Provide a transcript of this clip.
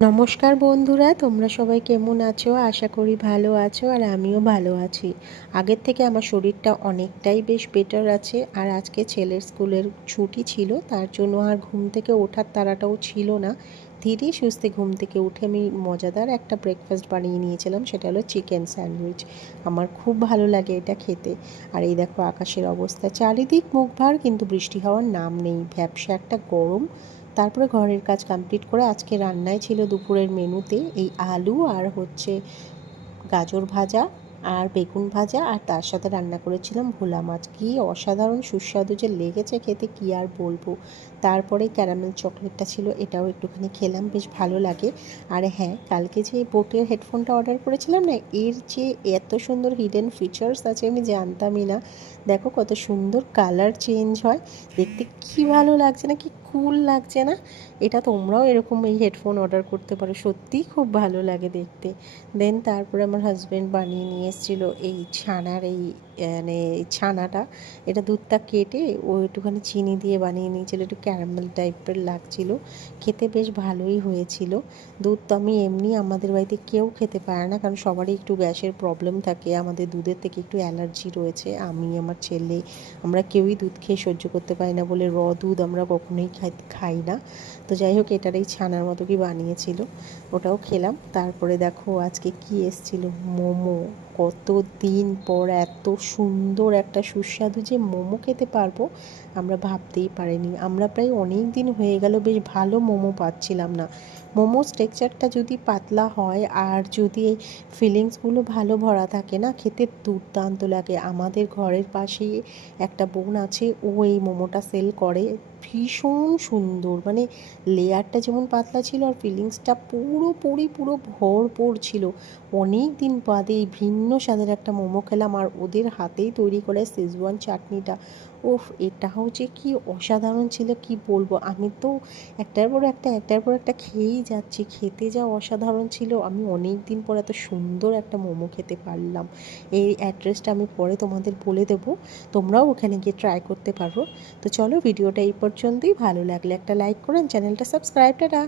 নমস্কার বন্ধুরা, তোমরা সবাই কেমন আছো? আশা করি ভালো আছো আর আমিও ভালো আছি। আগের থেকে আমার শরীরটা অনেকটাই বেশ বেটার আছে। আর আজকে ছেলের স্কুলের ছুটি ছিল, তার জন্য আর ঘুম থেকে ওঠার তাড়াটাও ছিল না। ধীরে সুস্থে ঘুম থেকে উঠে আমি মজাদার একটা ব্রেকফাস্ট বানিয়ে নিয়েছিলাম, সেটা হলো চিকেন স্যান্ডউইচ। আমার খুব ভালো লাগে এটা খেতে। আর এই দেখো আকাশের অবস্থা, চারিদিক মুখভার কিন্তু বৃষ্টি হওয়ার নাম নেই, ভ্যাপসা একটা গরম। তারপরে ঘরের কাজ কমপ্লিট করে আজকে রান্নায় ছিল দুপুরের মেনুতে এই আলু আর হচ্ছে গাজর ভাজা আর বেগুন ভাজা, আর তার সাথে রান্না করেছিলাম ভোলা মাছ। কী অসাধারণ সুস্বাদু যে লেগেছে খেতে, কী আর বলবো। তারপরে ক্যারামেল চকলেটটা ছিল, এটাও একটুখানি খেলাম, বেশ ভালো লাগে। আর হ্যাঁ, কালকে যে বোটের হেডফোনটা অর্ডার করেছিলাম না, এর যে এত সুন্দর হিডেন ফিচার্স আছে আমি জানতামই না। দেখো কত সুন্দর কালার চেঞ্জ হয়, দেখতে কী ভালো লাগছে না, কি কুল লাগছে না। এটা তোমরাও এরকম এই হেডফোন অর্ডার করতে পারো, সত্যিই খুব ভালো লাগে দেখতে। দেন তারপরে আমার হাজব্যান্ড বানিয়ে নিয়ে এসেছিলো এই ছানার এই মানে ছানাটা, এটা দুধটা কেটে ও একটুখানি চিনি দিয়ে বানিয়ে নিয়েছিল, একটু ক্যারামেল টাইপের লাগছিল, খেতে বেশ ভালোই হয়েছিল। দুধ তো আমি এমনি আমাদের বাড়িতে কেউ খেতে পারে না, কারণ সবারই একটু গ্যাসের প্রবলেম থাকে, আমাদের দুধের থেকে একটু অ্যালার্জি রয়েছে। আমি, আমার ছেলে, আমরা কেউই দুধ খেয়ে সহ্য করতে পারি না বলে র দুধ আমরা কখনোই খাই না। তো যাই হোক, এটার এই ছানার মতো কি বানিয়েছিল, ওটাও খেলাম। তারপরে দেখো আজকে কি এসছিল, মোমো। কত দিন পর এত সুন্দর একটা সুস্বাদু যে মোমো খেতে পারবো আমরা ভাবতেই পারিনি। আমরা প্রায় অনেক দিন হয়ে গেল বেশ ভালো মোমো পাচ্ছিলাম না। মোমোর টেক্সচারটা যদি পাতলা হয় আর যদি ফিলিংসগুলো ভালো ভরা থাকে না, খেতে দুর্দান্ত লাগে। আমাদের ঘরের পাশেই একটা বোন আছে, ও এই মোমোটা সেল করে, ভীষণ সুন্দর, মানে লেয়ারটা যেমন পাতলা ছিল আর ফিলিংসটা পুরো ভরপুর ছিল। অনেক দিন বাদে এই ভিন্ন স্বাদের একটা মোমো খেলাম, আর ওদের হাতেই তৈরি করে শেজওয়ান চাটনিটা, ওফ, এটাও যে কি অসাধারণ ছিল কি বলবো। আমি তো একটার পর একটা খেয়েই যাচ্ছি, খেতে যা অসাধারণ ছিল। আমি অনেক দিন পর এত সুন্দর একটা মোমো খেতে পারলাম। এই অ্যাড্রেসটা আমি পরে তোমাদের বলে দেবো, তোমরাও ওখানে গিয়ে ট্রাই করতে পারো। তো চলো, ভিডিওটা এই পর্যন্তই। ভালো লাগলে একটা লাইক করুন, চ্যানেলটা সাবস্ক্রাইব। টাটা।